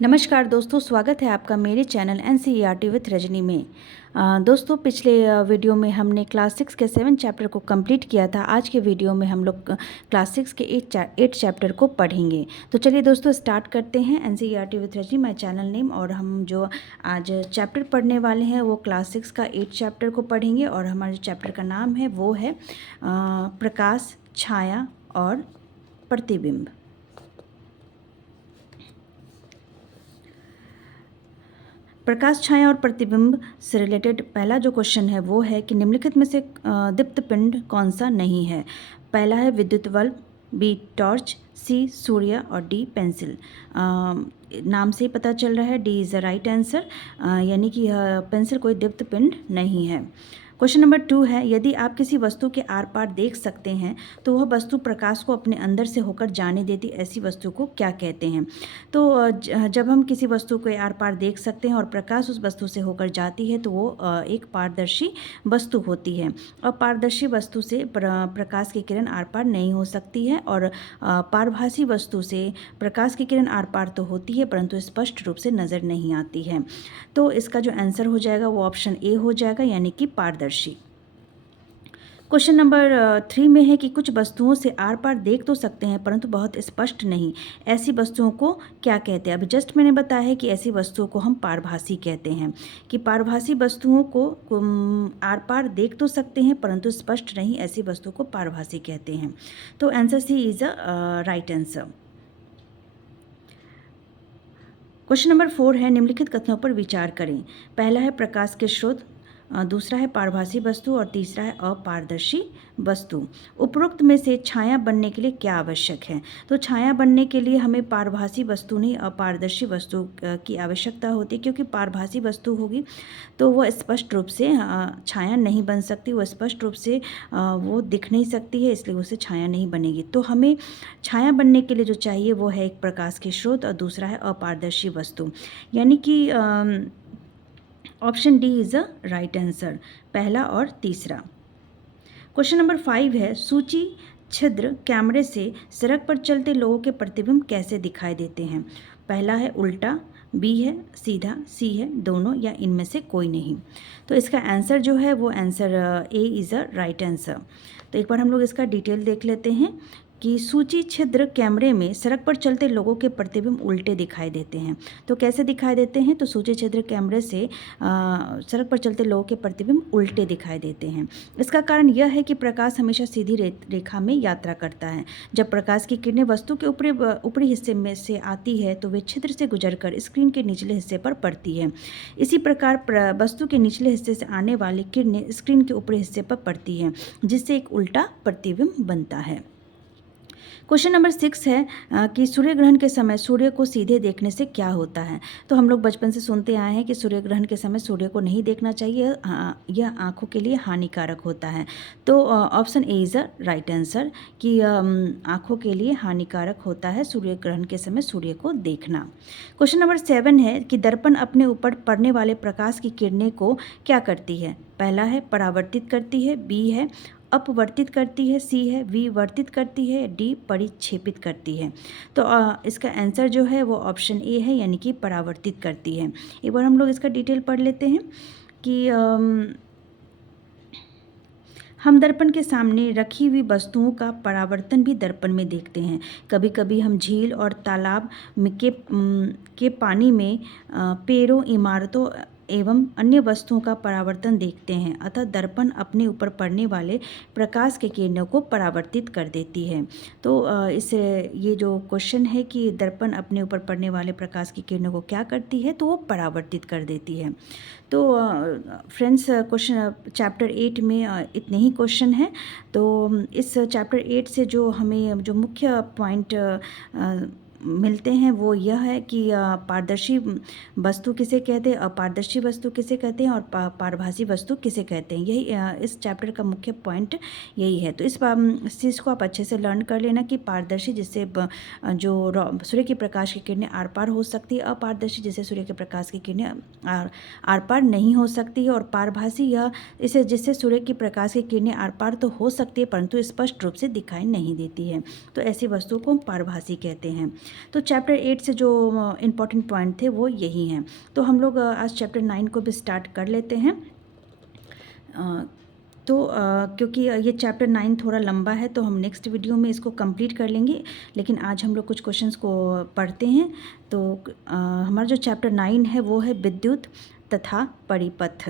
नमस्कार दोस्तों, स्वागत है आपका मेरे चैनल NCERT विथ रजनी में। दोस्तों, पिछले वीडियो में हमने क्लास 6 के 7 चैप्टर को कंप्लीट किया था। आज के वीडियो में हम लोग क्लास 6 के 8 चैप्टर को पढ़ेंगे। तो चलिए दोस्तों, स्टार्ट करते हैं। NCERT with Rajni my channel name, और हम जो आज चैप्टर पढ़ने वाले हैं वो क्लास 6 का 8 चैप्टर को पढ़ेंगे। और हमारे चैप्टर का नाम है वो है प्रकाश, छाया और प्रतिबिंब। प्रकाश, छाया और प्रतिबिंब से रिलेटेड पहला जो क्वेश्चन है वो है कि निम्नलिखित में से दीप्त पिंड कौन सा नहीं है। पहला है विद्युत बल्ब, बी टॉर्च, सी सूर्य और डी पेंसिल। नाम से ही पता चल रहा है D is the right answer, यानी कि यह पेंसिल कोई दीप्त पिंड नहीं है। क्वेश्चन नंबर 2 है, यदि आप किसी वस्तु के आर पार देख सकते हैं तो वह वस्तु प्रकाश को अपने अंदर से होकर जाने देती ऐसी वस्तु को क्या कहते हैं। तो जब हम किसी वस्तु के आर पार देख सकते हैं और प्रकाश उस वस्तु से होकर जाती है तो वो एक पारदर्शी वस्तु होती है। अपारदर्शी वस्तु से प्रकाश की किरण आर पार नहीं हो सकती है, और पारभासी वस्तु से प्रकाश की किरण आर पार तो होती है परंतु स्पष्ट रूप से नज़र नहीं आती है। तो इसका जो आंसर हो जाएगा वो ऑप्शन ए हो जाएगा, यानी कि पारदर्शी। क्वेश्चन नंबर 3 में है कि कुछ वस्तुओं से आर पार देख तो सकते हैं परंतु बहुत स्पष्ट नहीं, ऐसी वस्तुओं को क्या कहते हैं। अभी जस्ट मैंने बताया है कि ऐसी वस्तुओं को हम पारभासी कहते हैं, कि पारभासी वस्तुओं को आर पार देख तो सकते हैं परंतु स्पष्ट नहीं, ऐसी वस्तु को पारभासी कहते हैं। तो answer C is a right answer. Question number 4 है, निम्नलिखित कथनों पर विचार करें। पहला है प्रकाश के स्रोत, दूसरा है पारभासी वस्तु और तीसरा है अपारदर्शी वस्तु। उपरोक्त में से छाया बनने के लिए क्या आवश्यक है। तो छाया बनने के लिए हमें पारभासी वस्तु नहीं अपारदर्शी वस्तु की आवश्यकता होती है, क्योंकि पारभासी वस्तु होगी तो वह स्पष्ट रूप से छाया नहीं बन सकती, वो स्पष्ट रूप से वो दिख नहीं सकती है, इसलिए उससे छाया नहीं बनेगी। तो हमें छाया बनने के लिए जो चाहिए वो है एक प्रकाश के स्रोत और दूसरा है अपारदर्शी वस्तु, यानी कि option D is a right answer, पहला और तीसरा। क्वेश्चन नंबर 5 है, सूची छिद्र कैमरे से सड़क पर चलते लोगों के प्रतिबिंब कैसे दिखाई देते हैं। पहला है उल्टा, बी है सीधा, सी है दोनों या इनमें से कोई नहीं। तो इसका आंसर जो है वो answer A is a right answer. तो एक बार हम लोग इसका डिटेल देख लेते हैं कि सूची छिद्र कैमरे में सड़क पर चलते लोगों के प्रतिबिंब उल्टे दिखाई देते हैं। तो कैसे दिखाई देते हैं। तो सूची छिद्र कैमरे से सड़क पर चलते लोगों के प्रतिबिंब उल्टे दिखाई देते हैं। इसका कारण यह है कि प्रकाश हमेशा सीधी रेखा में यात्रा करता है। जब प्रकाश की किरणें वस्तु के ऊपरी हिस्से में से आती है तो वे छिद्र से गुजरकर स्क्रीन के निचले हिस्से पर पड़ती है। इसी प्रकार वस्तु के निचले हिस्से से आने वाली किरणें स्क्रीन के ऊपरी हिस्से पर पड़ती हैं, जिससे एक उल्टा प्रतिबिंब बनता है। क्वेश्चन नंबर 6 है कि सूर्य ग्रहण के समय सूर्य को सीधे देखने से क्या होता है। तो हम लोग बचपन से सुनते आए हैं कि सूर्य ग्रहण के समय सूर्य को नहीं देखना चाहिए, यह आँखों के लिए हानिकारक होता है। तो option A is a right answer, कि आँखों के लिए हानिकारक होता है सूर्य ग्रहण के समय सूर्य को देखना। क्वेश्चन नंबर 7 है कि दर्पण अपने ऊपर पड़ने वाले प्रकाश की किरणें को क्या करती है। पहला है परावर्तित करती है, बी है अपवर्तित करती है, सी है विवर्तित करती है, डी परिक्षेपित करती है। तो इसका आंसर जो है वो ऑप्शन ए है, यानी कि परावर्तित करती है। एक बार हम लोग इसका डिटेल पढ़ लेते हैं कि हम दर्पण के सामने रखी हुई वस्तुओं का परावर्तन भी दर्पण में देखते हैं। कभी कभी हम झील और तालाब के पानी में पेड़ों, इमारतों एवं अन्य वस्तुओं का परावर्तन देखते हैं। अतः दर्पण अपने ऊपर पड़ने वाले प्रकाश के किरणों को परावर्तित कर देती है। तो ये जो क्वेश्चन है कि दर्पण अपने ऊपर पड़ने वाले प्रकाश की किरणों को क्या करती है, तो वो परावर्तित कर देती है। तो फ्रेंड्स, क्वेश्चन चैप्टर 8 में इतने ही क्वेश्चन हैं। तो इस चैप्टर 8 से जो हमें जो मुख्य पॉइंट मिलते हैं वो यह है कि पारदर्शी वस्तु किसे कहते हैं, अपारदर्शी वस्तु किसे कहते हैं और पारभासी वस्तु किसे कहते हैं। यही इस चैप्टर का मुख्य पॉइंट यही है। तो इस चीज़ को आप अच्छे से लर्न कर लेना कि पारदर्शी जिससे जो सूर्य की प्रकाश की किरणें आर पार हो सकती है, अपारदर्शी जिससे सूर्य के प्रकाश की किरणें आर पार नहीं हो सकती है, और पारभासी यह इसे जिससे सूर्य की प्रकाश की किरणें आर पार तो हो सकती है परंतु स्पष्ट रूप से दिखाई नहीं देती है। तो ऐसी वस्तुओं को हम पारभासी कहते हैं। तो चैप्टर 8 से जो इम्पॉर्टेंट पॉइंट थे वो यही हैं। तो हम लोग आज चैप्टर 9 को भी स्टार्ट कर लेते हैं। क्योंकि ये चैप्टर 9 थोड़ा लंबा है तो हम नेक्स्ट वीडियो में इसको कंप्लीट कर लेंगे, लेकिन आज हम लोग कुछ क्वेश्चंस को पढ़ते हैं। तो हमारा जो चैप्टर 9 है वो है विद्युत तथा परिपथ।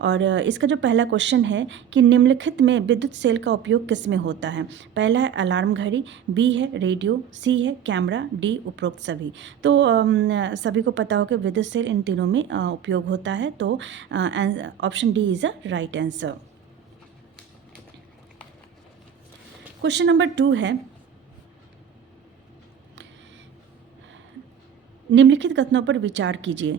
और इसका जो पहला क्वेश्चन है कि निम्नलिखित में विद्युत सेल का उपयोग किस में होता है। पहला है अलार्म घड़ी, बी है रेडियो, सी है कैमरा, डी उपरोक्त सभी। तो सभी को पता हो कि विद्युत सेल इन तीनों में उपयोग होता है। तो option D is a right answer. Question number 2 है, निम्नलिखित कथनों पर विचार कीजिए।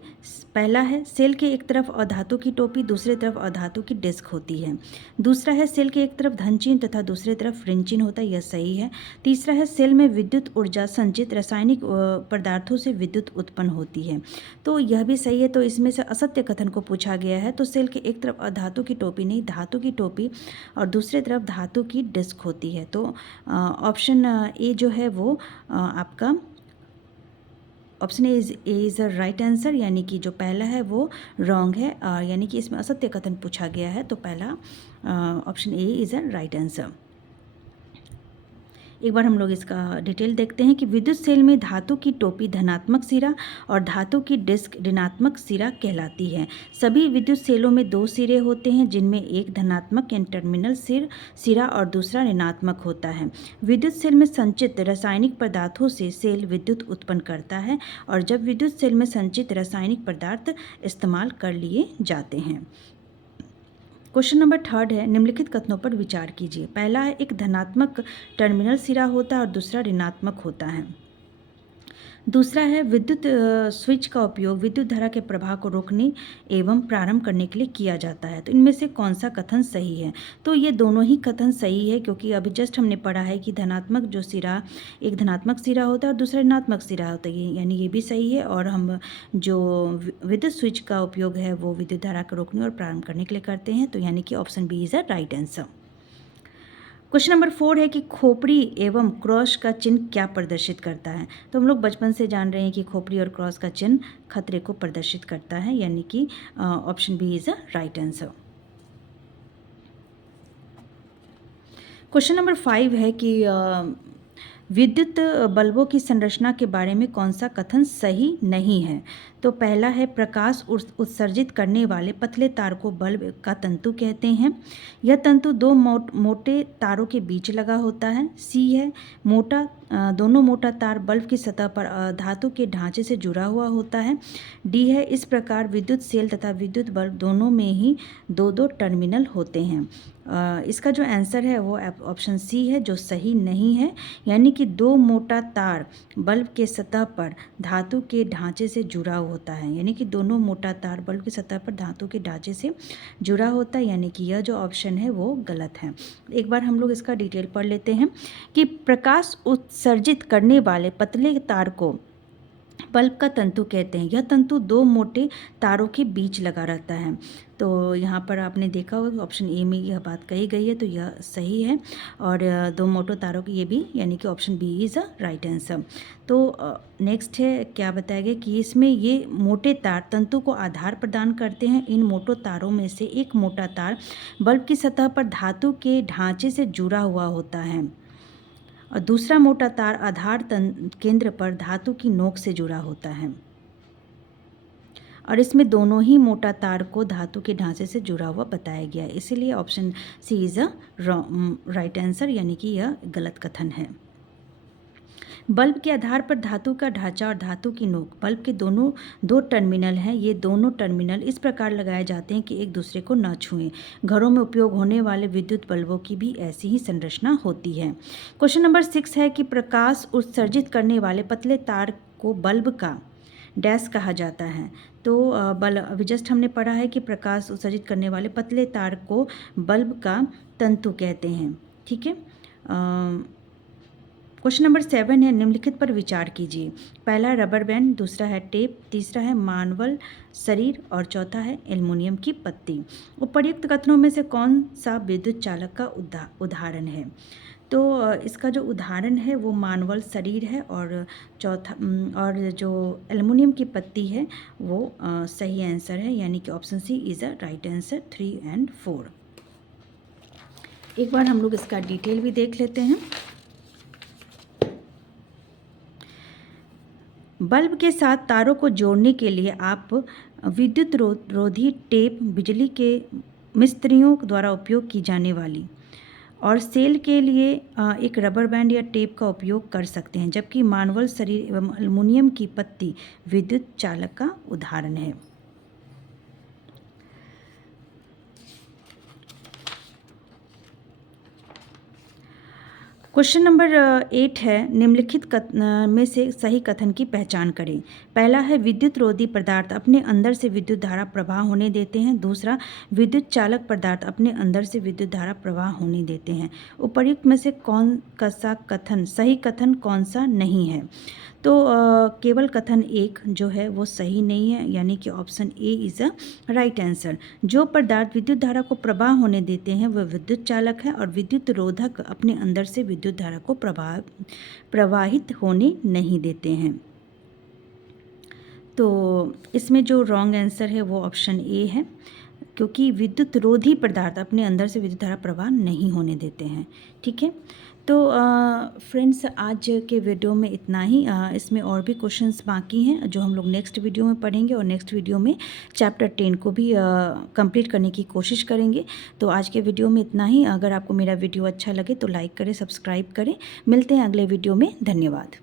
पहला है सेल के एक तरफ अधातु की टोपी, दूसरी तरफ अधातु की डिस्क होती है। दूसरा है सेल के एक तरफ धन चिन्ह तथा दूसरी तरफ ऋण चिन्ह होता है, यह सही है। तीसरा है सेल में विद्युत ऊर्जा संचित रासायनिक पदार्थों से विद्युत उत्पन्न होती है, तो यह भी सही है। तो इसमें से असत्य कथन को पूछा गया है। तो सेल के एक तरफ अधातु की टोपी नहीं, धातु की टोपी और दूसरी तरफ धातु की डिस्क होती है। तो ऑप्शन ए जो है वो आपका option A is a right answer, यानी कि जो पहला है वो रॉन्ग है, यानी कि इसमें असत्य कथन पूछा गया है। तो पहला option A is a right answer. एक बार हम लोग इसका डिटेल देखते हैं कि विद्युत सेल में धातु की टोपी धनात्मक सिरा और धातु की डिस्क ऋणात्मक सिरा कहलाती है। सभी विद्युत सेलों में दो सिरे होते हैं, जिनमें एक धनात्मक यानी टर्मिनल सिरा और दूसरा ऋणात्मक होता है। विद्युत सेल में संचित रासायनिक पदार्थों से सेल विद्युत उत्पन्न करता है, और जब विद्युत सेल में संचित रासायनिक पदार्थ इस्तेमाल कर लिए जाते हैं। क्वेश्चन नंबर 3 है, निम्नलिखित कथनों पर विचार कीजिए। पहला है एक धनात्मक टर्मिनल सिरा होता है और दूसरा ऋणात्मक होता है। दूसरा है विद्युत स्विच का उपयोग विद्युत धारा के प्रवाह को रोकने एवं प्रारंभ करने के लिए किया जाता है। तो इनमें से कौन सा कथन सही है। तो ये दोनों ही कथन सही है, क्योंकि अभी जस्ट हमने पढ़ा है कि धनात्मक जो सिरा, एक धनात्मक सिरा होता है और दूसरा ऋणात्मक सिरा होता है, यानी ये भी सही है। और हम जो विद्युत स्विच का उपयोग है वो विद्युत धारा को रोकने और प्रारंभ करने के लिए करते हैं। तो यानी कि option B is a right answer. Question number 4 है कि खोपड़ी एवं क्रॉस का चिन्ह क्या प्रदर्शित करता है। तो हम लोग बचपन से जान रहे हैं कि खोपड़ी और क्रॉस का चिन्ह खतरे को प्रदर्शित करता है, यानी कि option B is a right answer. Question number 5 है कि विद्युत बल्बों की संरचना के बारे में कौन सा कथन सही नहीं है। तो पहला है प्रकाश उत्सर्जित करने वाले पतले तार को बल्ब का तंतु कहते हैं। यह तंतु दो मोटे तारों के बीच लगा होता है। सी है दोनों मोटा तार बल्ब की सतह पर धातु के ढांचे से जुड़ा हुआ होता है। डी है इस प्रकार विद्युत सेल तथा विद्युत बल्ब दोनों में ही दो दो टर्मिनल होते हैं। इसका जो आंसर है वो ऑप्शन सी है, जो सही नहीं है, यानी कि दो मोटा तार बल्ब के सतह पर धातु के ढांचे से जुड़ा होता है, यानी कि दोनों मोटा तार बल्ब की सतह पर धातु के ढांचे से जुड़ा होता है, यानी कि यह जो ऑप्शन है वो गलत है। एक बार हम लोग इसका डिटेल पढ़ लेते हैं कि प्रकाश उत्सर्जित करने वाले पतले तार को बल्ब का तंतु कहते हैं। यह तंतु दो मोटे तारों के बीच लगा रहता है। तो यहाँ पर आपने देखा होगा ऑप्शन ए में यह बात कही गई है, तो यह सही है। और दो मोटे तारों की ये भी, यानी कि option B is a right answer. तो नेक्स्ट है, क्या बताया गया कि इसमें ये मोटे तार तंतु को आधार प्रदान करते हैं। इन मोटे तारों में से एक मोटा तार बल्ब की सतह पर धातु के ढांचे से जुड़ा हुआ होता है और दूसरा मोटा तार आधार केंद्र पर धातु की नोक से जुड़ा होता है, और इसमें दोनों ही मोटा तार को धातु के ढांचे से जुड़ा हुआ बताया गया है। इसीलिए option C is a right answer, यानी कि यह गलत कथन है। बल्ब के आधार पर धातु का ढांचा और धातु की नोक, बल्ब के दोनों दो टर्मिनल हैं। ये दोनों टर्मिनल इस प्रकार लगाए जाते हैं कि एक दूसरे को न छुएं। घरों में उपयोग होने वाले विद्युत बल्बों की भी ऐसी ही संरचना होती है। क्वेश्चन नंबर 6 है कि प्रकाश उत्सर्जित करने वाले पतले तार को बल्ब का डैश कहा जाता है। तो अभी जस्ट हमने पढ़ा है कि प्रकाश उत्सर्जित करने वाले पतले तार को बल्ब का तंतु कहते हैं। ठीक है। क्वेश्चन नंबर 7 है, निम्नलिखित पर विचार कीजिए। पहला है रबर बैंड, दूसरा है टेप, तीसरा है मानवल शरीर और चौथा है एल्युमिनियम की पत्ती। उपर्युक्त कथनों में से कौन सा विद्युत चालक का उदाहरण है। तो इसका जो उदाहरण है वो मानव शरीर है, और चौथा और जो एल्युमिनियम की पत्ती है वो सही आंसर है, यानी कि option C is a right answer 3 और 4। एक बार हम लोग इसका डिटेल भी देख लेते हैं। बल्ब के साथ तारों को जोड़ने के लिए आप विद्युत रोधी टेप, बिजली के मिस्त्रियों द्वारा उपयोग की जाने वाली और सेल के लिए एक रबर बैंड या टेप का उपयोग कर सकते हैं, जबकि मानव शरीर एवं एल्युमिनियम की पत्ती विद्युत चालक का उदाहरण है। क्वेश्चन नंबर 8 है, निम्नलिखित में से सही कथन की पहचान करें। पहला है विद्युत रोधी पदार्थ अपने अंदर से विद्युत धारा प्रवाह होने देते हैं। दूसरा, विद्युत चालक पदार्थ अपने अंदर से विद्युत धारा प्रवाह होने देते हैं। उपर्युक्त में से कौन सा कथन सही कथन कौन सा नहीं है? तो केवल कथन 1 जो है वो सही नहीं है, यानी कि option A is a right answer. जो पदार्थ विद्युत धारा को प्रवाह होने देते हैं वह विद्युत चालक है, और विद्युत रोधक अपने अंदर से विद्युत धारा को प्रवाहित होने नहीं देते हैं। तो इसमें जो रॉन्ग आंसर है वो ऑप्शन ए है, क्योंकि विद्युत रोधी पदार्थ अपने अंदर से विद्युत धारा प्रवाह नहीं होने देते हैं। ठीक है, तो फ्रेंड्स आज के वीडियो में इतना ही। इसमें और भी क्वेश्चंस बाकी हैं जो हम लोग नेक्स्ट वीडियो में पढ़ेंगे, और नेक्स्ट वीडियो में चैप्टर 10 को भी कंप्लीट करने की कोशिश करेंगे। तो आज के वीडियो में इतना ही। अगर आपको मेरा वीडियो अच्छा लगे तो लाइक करें, सब्सक्राइब करें। मिलते हैं अगले वीडियो में। धन्यवाद।